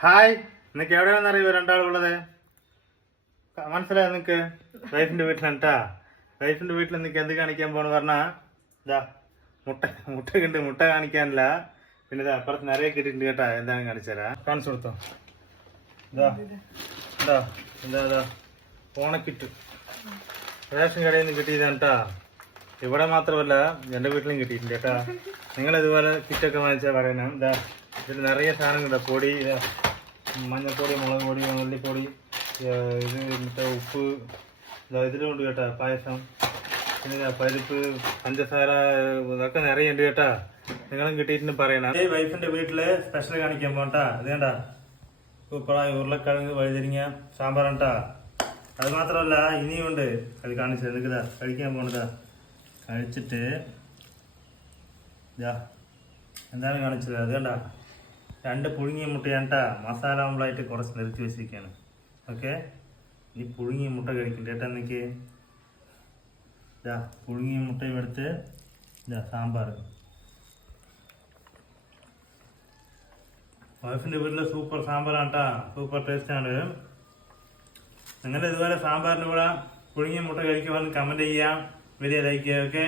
Hi, നിനക്ക് എവിടെയാണെന്നറിയോ രണ്ടാളുള്ളത്? മനസ്സിലായോ നിനക്ക്? വൈഫിന്റെ വീട്ടിലാണ്ടാ. വൈഫിന്റെ വീട്ടിൽ നിനക്ക് എന്ത് കാണിക്കാൻ പോണെന്ന് പറഞ്ഞാ ഇതാ മുട്ട മുട്ട കണ്ട് മുട്ട കാണിക്കാനില്ല. പിന്നെ ഇതാ അപ്പുറത്ത് നിറയെ കിട്ടിയിട്ടുണ്ട് കേട്ടാ. എന്താണ് കാണിച്ചുതരാ, കാണിച്ചു കൊടുത്തോ. ഇതാ ഇതാ എന്താ ഇതാ ഓണക്കിറ്റ് റേഷൻ കടയിൽ നിന്ന് കിട്ടിയതാണ്ടാ. ഇവിടെ മാത്രമല്ല എൻ്റെ വീട്ടിലും കിട്ടിയിട്ടുണ്ട് കേട്ടാ. നിങ്ങൾ ഇതുപോലെ കിറ്റൊക്കെ വാങ്ങിച്ചാൽ പറയണം. ഇതാ ഇതിൽ നിറയെ സാധനങ്ങളുണ്ട്. പൊടി, മഞ്ഞൾപ്പൊടി, മുളക് പൊടി, മല്ലിപ്പൊടി, ഇത് മറ്റേ ഉപ്പ്, ഇതിലുണ്ട് കേട്ടാ. പായസം, പിന്നെ പരിപ്പ്, പഞ്ചസാര, ഇതൊക്കെ നിറയെ ഉണ്ട് കേട്ടാ. നിങ്ങളും കിട്ടിയിട്ട് പറയണം. വൈഫിന്റെ വീട്ടില് സ്പെഷ്യൽ കാണിക്കാൻ പോകട്ടാ. ഇത് കണ്ടാ സൂപ്പറായ ഉരുളക്കിഴങ്ങ്, വഴുതിരിങ്ങ സാമ്പാറാണ്ടാ. അത് മാത്രമല്ല ഇനിയുണ്ട്. അത് കാണിച്ചത് നിൽക്കതാ കഴിക്കാൻ പോണതാ. കഴിച്ചിട്ട് ഇതാ എന്താണ് കാണിച്ചത്, അത് കണ്ടാ 2 പുഴുങ്ങിയ മുട്ടയാണ്ടാ. മസാല ഓംപ്ലേറ്റ് കുറച്ച് നിരത്തി വെച്ചിരിക്കുകയാണ്. ഓക്കെ, ഇനി പുഴുങ്ങിയ മുട്ട കഴിക്കണ്ട കേട്ടാ. എനിക്ക് ഇതാ പുഴുങ്ങിയ മുട്ടയും എടുത്ത് ഇതാ സാമ്പാർ. വൈഫിൻ്റെ വീട്ടിൽ സൂപ്പർ സാമ്പാറാണ്ടാ. സൂപ്പർ ടേസ്റ്റാണ്. നിങ്ങൾ ഇതുപോലെ സാമ്പാറിൻ്റെ കൂടെ പുഴുങ്ങിയ മുട്ട കഴിക്കുവാൻ കമൻറ്റ് ചെയ്യാം, വീഡിയോ ലൈക്ക് ചെയ്യുക. ഓക്കെ.